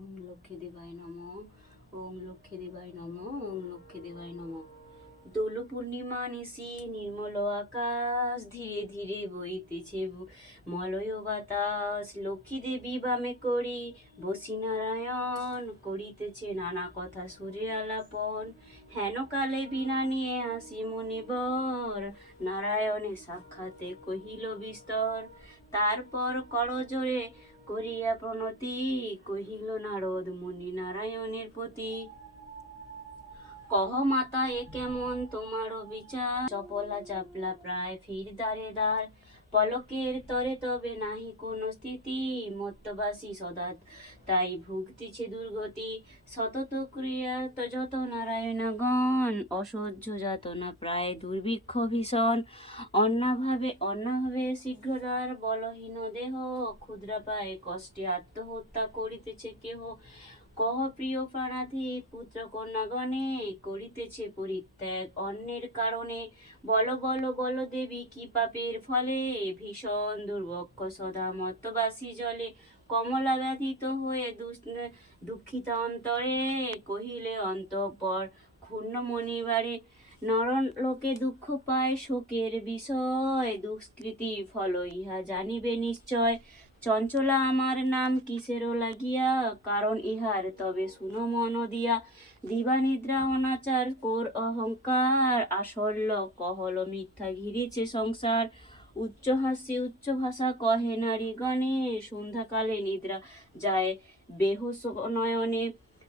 ওং লক্ষ্মী দেবায় নমঃ, ওং লক্ষ্মী দেবায় নমঃ, ওং লক্ষ্মী দেবায় নমঃ। দোল পূর্ণিমা নিশি নির্মল আকাশ, ধীরে ধীরে বইতেছে মলয় বাতাস। লক্ষ্মী দেবী বামে করি বসি নারায়ণ, করিতেছে নানা কথা সুরে আলাপন। হেন কালে বিনা নিয়ে আসি মনিবর, নারায়ণে সাক্ষাতে কহিল বিস্তর। তারপর করজোড়ে করিয়া প্রণতি, কহিল নারদ মুনি নারায়ণের প্রতি। কহ মাতা এ কেমন তোমার বিচার, চপলা চাপলা প্রায় ফির দ্বারে দ্বার। পলকের তরে তবে নাহি কোনো স্থিতি, মত্তবাসী সদা তাই ভুগতিছে দুর্গতি। সতত ক্রিয়া যত নারায়ণগণ, অসহ্য যাতনা প্রায় দুর্ভিক্ষ ভীষণ। অন্নাভাবে শীঘ্রতার বলহীন দেহ, ক্ষুদ্রা পায়ে কষ্টে আত্মহত্যা করিতেছে কেহ। কহ প্রিয় প্রাণাধি পুত্র কন্যাগণে, করিতেছে পরিত্যাগ অন্যের কারণে। বল বল বল দেবী কি পাপের ফলে, ভীষণ দুর্ভক্ষ সদা মত্তবাসী জলে। কমলা ব্যথিত হয়ে দুঃখিত অন্তরে, কহিলে অন্তঃপর ক্ষুণ্ণ মনিবারে। নর লোকে দুঃখ পায় শোকের বিষয়, দুষ্কৃতি ফল ইহা জানিবে নিশ্চয়। চঞ্চলা আমার নাম কিসেরও লাগিয়া, কারণ ইহার তবে শুনো মন দিয়া। দিবানিদ্রা অনাচার কোর অহংকার, আসল্য কহল মিথ্যা ঘিরেছে সংসার। উচ্চ হাস্যে উচ্চ ভাষা কহে নারীগণে, সন্ধ্যাকালে নিদ্রা যায় বেহুশ নয়নে।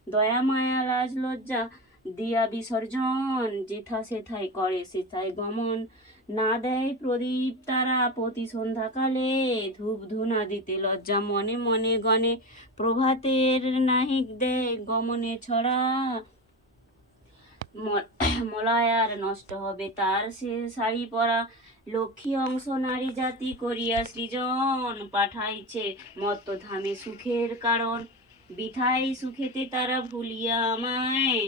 দয়া মায়া লাজ লজ্জা দিয়া বিসর্জন, যেথা সেথায় করে সেথায় গমন। না দেয় প্রদীপ তারা প্রতি সন্ধ্যাকালে, ধূপ ধুনা দিতে লজ্জা মনে মনে গণে। প্রভাতের নাহিক দেয় গমনে ছড়া, মলয়ার নষ্ট হবে তার সে শাড়ি পরা। লক্ষ্মী অংশ নারী জাতি করিয়া সৃজন, পাঠাইছে মত্ত ধামে সুখের কারণ। বিথাই সুখেতে তারা ভুলিয়া আমায়,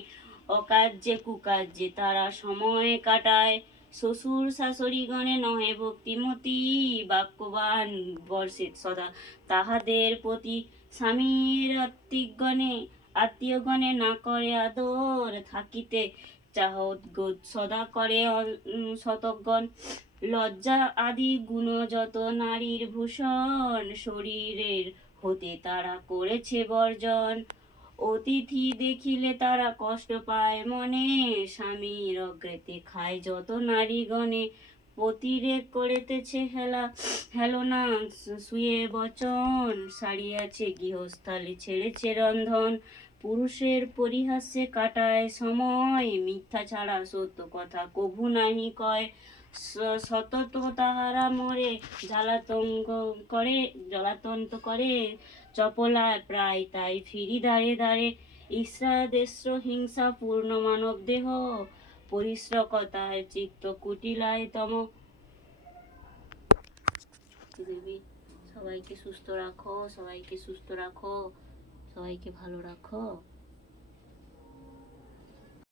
অকার্যে কুকার্যে তারা সময় কাটায়। শ্বশুর শাশুড়িগণে নহে ভক্তিমতী, বাক্যবান বর্ষে সদা তাহাদের প্রতি। স্বামীর আত্মীয়গণে না করে আদর, থাকিতে চাহত সদা করে শতজ্ঞন। লজ্জা আদি গুণ যত নারীর ভূষণ, শরীরের হতে তারা করেছে বর্জন। অতিথি দেখিলে তারা কষ্ট পায় মনে, স্বামীর অজ্ঞাতে খায় যত নারীগণে। প্রতিরেক করিতেছে হেলনা শুয়ে বচন, সারিয়াছে গৃহস্থালি ছেড়েছে রন্ধন। পুরুষের পরিহাসে কাটায় সময়, মিথ্যা ছাড়া সত্য কথা কভু নাহি কয়। সতত তাহারা মরে জ্বালাতন করে, চপলা প্রায় তাই ফিরি দ্বারে দ্বারে। ঈর্ষা দেশ্র হিংসা পূর্ণ মানব দেহ, পরিশ্রকতায় চিত্ত কুটিলায় তম। সবাইকে সুস্থ রাখো, সবাইকে সুস্থ রাখো, সবাইকে ভালো রাখো।